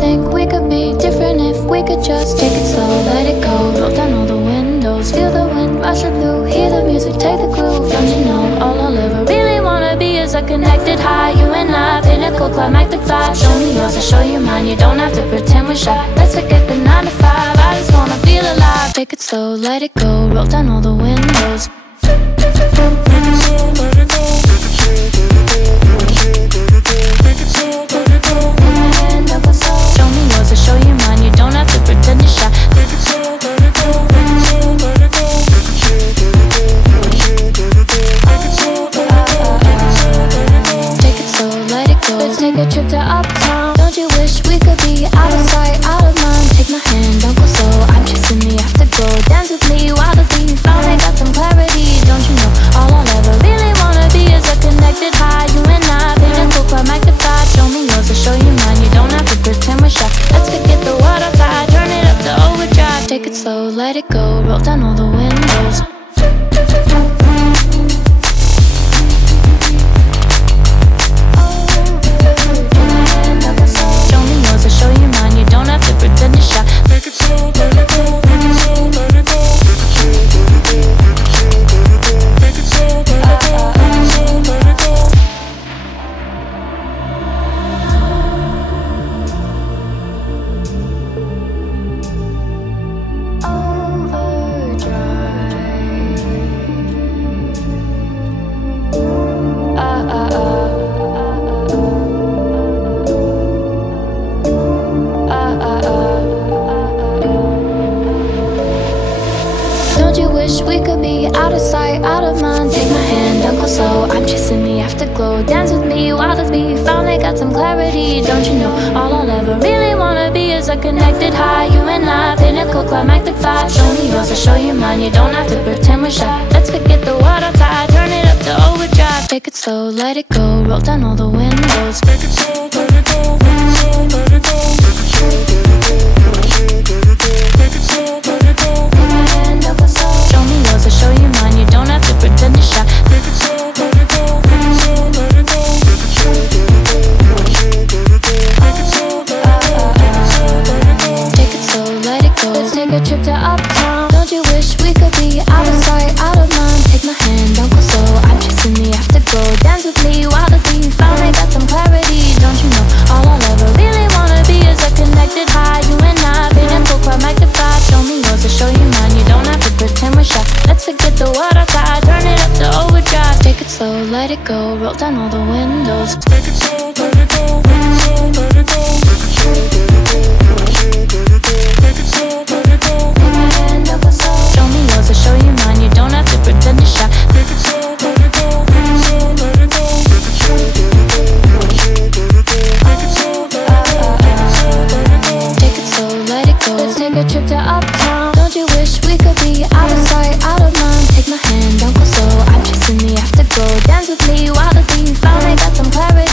think we could be different if we could just take it slow, let it go. Roll down all the windows, feel the wind rushing through, hear the music, take the groove. Don't you know, all I'll ever really wanna be is a connected high. You and I, pinnacle, climactic vibe. Show me yours, I'll show you mine. You don't have to pretend we're shy. Let's forget the 9 to 5. I just wanna feel alive. Take it slow, let it go. Roll down all the windows. Show me yours, I'll show you mine. You don't have to pretend you're shy. Take it slow, let it go. Let's take a trip to uptown. Don't you wish we could be out of sight, out of mind? Take my hand, don't go slow. I'm chasing the afterglow. Dance with me while the beat finally got some clarity. Don't you know, all I'll ever really wanna be is a connected high. You and I, pinnacle, climactic vibe. Show me yours, I'll show you mine. You don't have to pretend we're shy. Let's forget the world outside, turn it up to overdrive. Take it slow, let it go. Roll down all the windows. Don't you wish we could be out of sight, out of mind? Take my hand, don't go slow. I'm chasing the afterglow. Dance with me while the beat finally got some clarity. Don't you know, all I'll ever really wanna be is a connected high. You and I, pinnacle, climactic vibe. Show me yours, I'll show you mine. You don't have to pretend we're shy. Let's forget the world outside, turn it up to overdrive. Take it slow, let it go. Roll down all the windows. Take it slow, let it go. Take it slow, let it go. Take it slow, let it go. Take it slow, let it go. Take my hand, don't go slow. Show me yours, I'll show you mine. You don't have to pretend you're shy. Take it slow, let it go. Take it slow, let it go. Take it slow, let it go. Take it slow, let it go. Take it slow, let it go. Let's take a trip to uptown. Don't you wish we could be out of sight, out of mind? Take my hand, don't go slow. I'm chasing the afterglow. Dance with me while the beat finally got some clarity. Don't you know, all I'll ever really wanna be is a connected high. You and I, pinnacle, climactic vibe. Show me yours, I'll show you mine. You don't have to pretend we're shy. Let's forget the world outside, turn it up to overdrive. Take it slow, let it go. Roll down all the windows. Take it slow, let it go. Take it slow, let it go. Take it slow, let it go. Take it slow, let it go. Take my hand, don't go slow. Show me yours, I'll show you mine. You don't have to pretend you're shy. Take it slow, let it go. Take it slow, let it go. Take it slow, let it go. Take it slow, let it go. Take it slow, let it go. Let's take a trip to uptown. Don't you wish we could be out of sight, out of mind? Take my hand, don't go slow. I'm chasing the afterglow. Dance with me while the beat finally got some clarity.